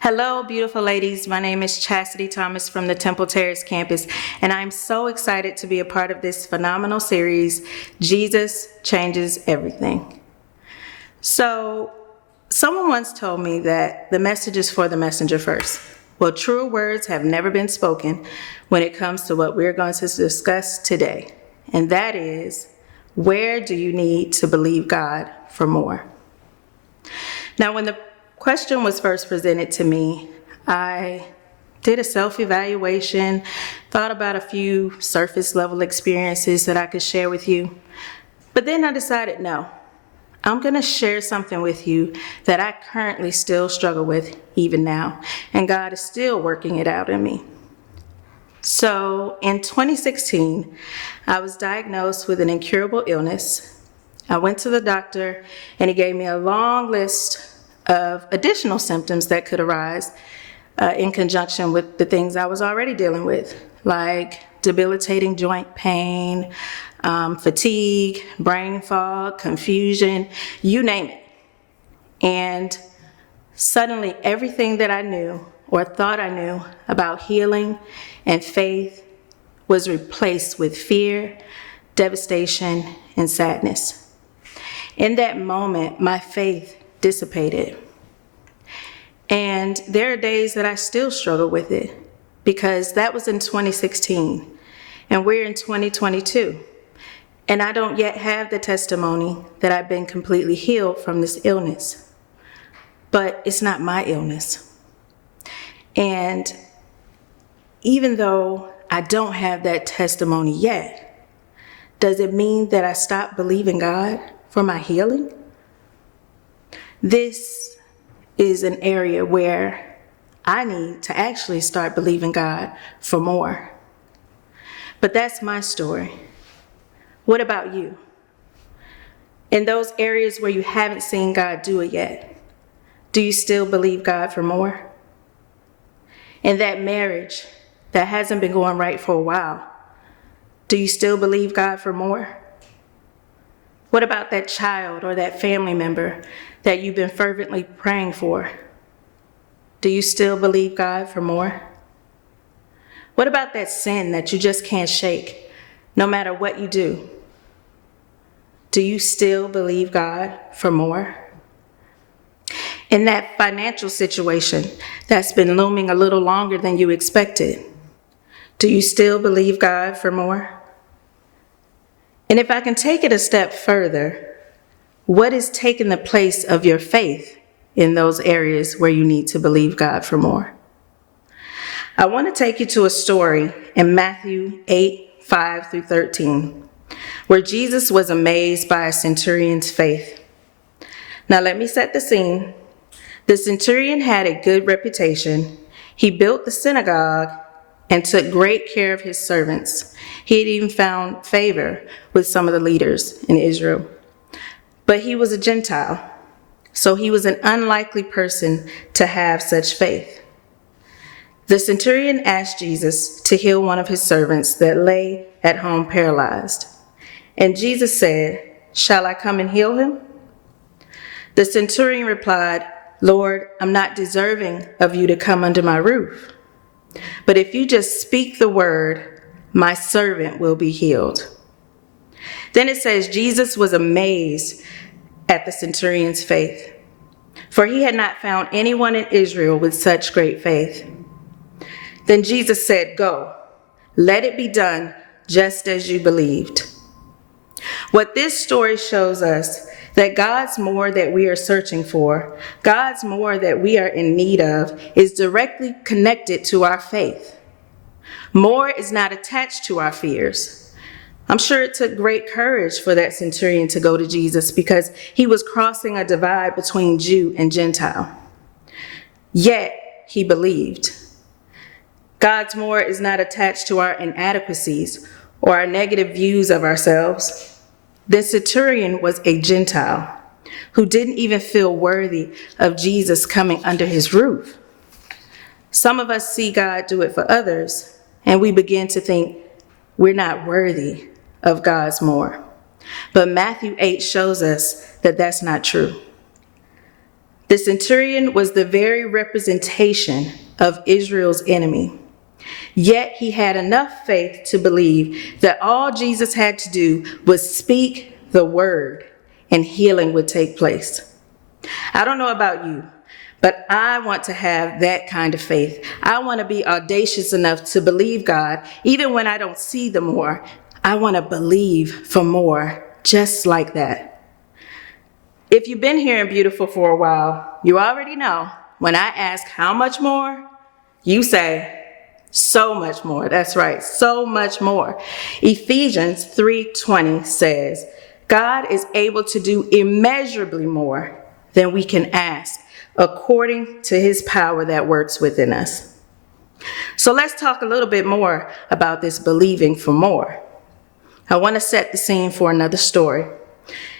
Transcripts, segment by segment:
Hello, beautiful ladies. My name is Chasidy Thomas from the Temple Terrace campus, and I'm so excited to be a part of this phenomenal series, Jesus Changes Everything. So, someone once told me that the message is for the messenger first. Well, truer words have never been spoken when it comes to what we're going to discuss today, and that is, where do you need to believe God for more? Now, when the question was first presented to me, I did a self-evaluation, thought about a few surface level experiences that I could share with you. But then I decided, no, I'm going to share something with you that I currently still struggle with even now. And God is still working it out in me. So in 2016, I was diagnosed with an incurable illness. I went to the doctor and he gave me a long list of additional symptoms that could arise in conjunction with the things I was already dealing with, like debilitating joint pain, fatigue, brain fog, confusion, you name it. And suddenly everything that I knew or thought I knew about healing and faith was replaced with fear, devastation, and sadness. In that moment, my faith dissipated. And there are days that I still struggle with it because that was in 2016 and we're in 2022. And I don't yet have the testimony that I've been completely healed from this illness. But it's not my illness. And even though I don't have that testimony yet, does it mean that I stopped believing God for my healing? This is an area where I need to actually start believing God for more. But that's my story. What about you? In those areas where you haven't seen God do it yet, do you still believe God for more? In that marriage that hasn't been going right for a while, do you still believe God for more? What about that child or that family member that you've been fervently praying for? Do you still believe God for more? What about that sin that you just can't shake, no matter what you do? Do you still believe God for more? In that financial situation that's been looming a little longer than you expected, do you still believe God for more? And if I can take it a step further, what is taking the place of your faith in those areas where you need to believe God for more? I want to take you to a story in Matthew 8:5-13, where Jesus was amazed by a centurion's faith. Now let me set the scene. The centurion had a good reputation. He built the synagogue and took great care of his servants. He had even found favor with some of the leaders in Israel. But he was a Gentile, so he was an unlikely person to have such faith. The centurion asked Jesus to heal one of his servants that lay at home paralyzed. And Jesus said, "Shall I come and heal him?" The centurion replied, "Lord, I'm not deserving of you to come under my roof. But if you just speak the word, my servant will be healed." Then it says Jesus was amazed at the centurion's faith, for he had not found anyone in Israel with such great faith. Then Jesus said, "Go, let it be done just as you believed." What this story shows us that God's more that we are searching for, God's more that we are in need of, is directly connected to our faith. More is not attached to our fears. I'm sure it took great courage for that centurion to go to Jesus because he was crossing a divide between Jew and Gentile. Yet he believed. God's more is not attached to our inadequacies or our negative views of ourselves. The centurion was a Gentile who didn't even feel worthy of Jesus coming under his roof. Some of us see God do it for others, and we begin to think we're not worthy of God's more. But Matthew 8 shows us that that's not true. The centurion was the very representation of Israel's enemy. Yet he had enough faith to believe that all Jesus had to do was speak the word and healing would take place. I don't know about you, but I want to have that kind of faith. I want to be audacious enough to believe God, even when I don't see the more. I want to believe for more, just like that. If you've been here in Beautiful for a while, you already know when I ask how much more, you say, so much more. That's right, so much more. Ephesians 3:20 says, God is able to do immeasurably more than we can ask, according to his power that works within us. So let's talk a little bit more about this believing for more. I want to set the scene for another story.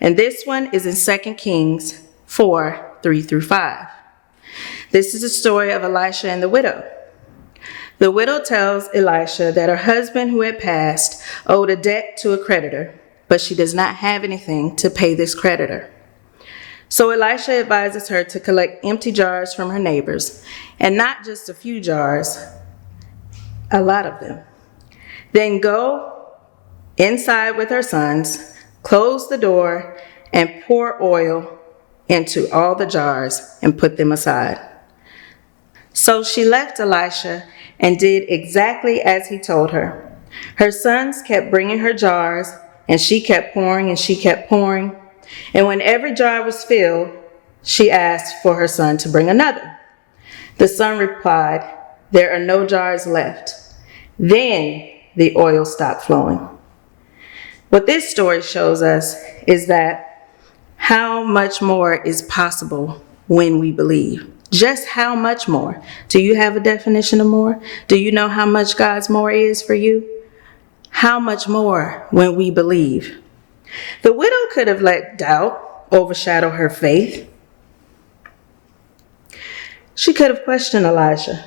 And this one is in 2 Kings 4:3-5. This is the story of Elisha and the widow. The widow tells Elisha that her husband who had passed owed a debt to a creditor, but she does not have anything to pay this creditor. So Elisha advises her to collect empty jars from her neighbors, and not just a few jars, a lot of them. Then go inside with her sons, close the door, and pour oil into all the jars and put them aside. So she left Elisha and did exactly as he told her. Her sons kept bringing her jars, and she kept pouring and she kept pouring. And when every jar was filled, she asked for her son to bring another. The son replied, "There are no jars left." Then the oil stopped flowing. What this story shows us is that how much more is possible when we believe. Just how much more? Do you have a definition of more? Do you know how much God's more is for you? How much more when we believe? The widow could have let doubt overshadow her faith. She could have questioned Elijah.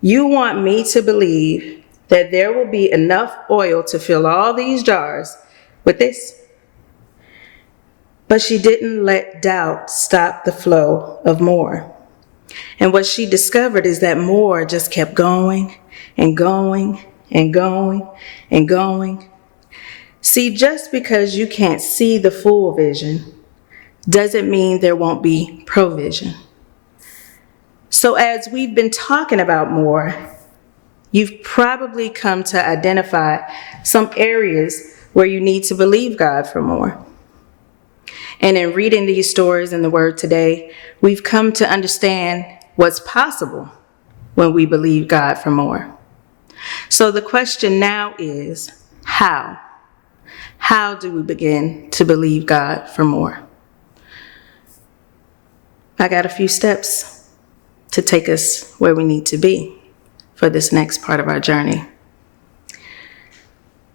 You want me to believe that there will be enough oil to fill all these jars with this? But she didn't let doubt stop the flow of more. And what she discovered is that more just kept going and going and going and going. See, just because you can't see the full vision doesn't mean there won't be provision. So as we've been talking about more, you've probably come to identify some areas where you need to believe God for more. And in reading these stories in the Word today, we've come to understand what's possible when we believe God for more. So the question now is, how? How do we begin to believe God for more? I got a few steps to take us where we need to be for this next part of our journey.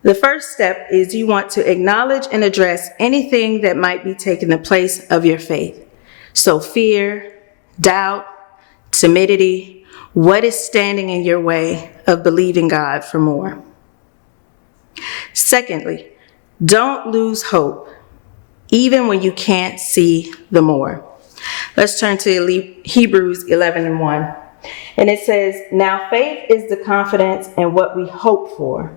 The first step is you want to acknowledge and address anything that might be taking the place of your faith. So fear, doubt, timidity, what is standing in your way of believing God for more? Secondly, don't lose hope, even when you can't see the more. Let's turn to Hebrews 11:1. And it says, now faith is the confidence in what we hope for,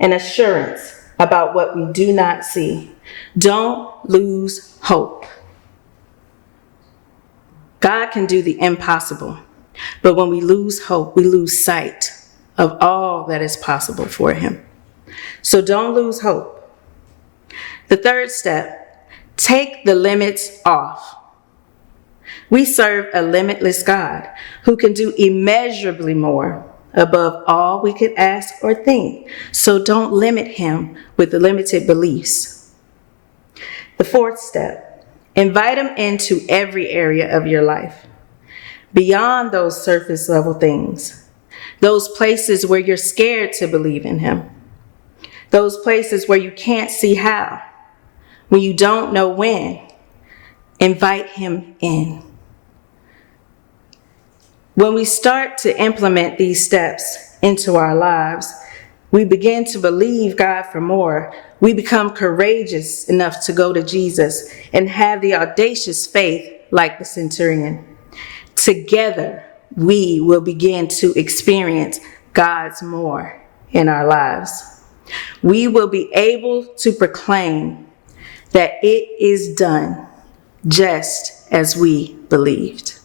an assurance about what we do not see. Don't lose hope. God can do the impossible, but when we lose hope, we lose sight of all that is possible for him. So don't lose hope. The third step, take the limits off. We serve a limitless God who can do immeasurably more above all we could ask or think. So don't limit him with the limited beliefs. The fourth step, invite him into every area of your life, beyond those surface level things, those places where you're scared to believe in him, those places where you can't see how, when you don't know when. Invite him in. When we start to implement these steps into our lives, we begin to believe God for more. We become courageous enough to go to Jesus and have the audacious faith like the centurion. Together, we will begin to experience God's more in our lives. We will be able to proclaim that it is done just as we believed.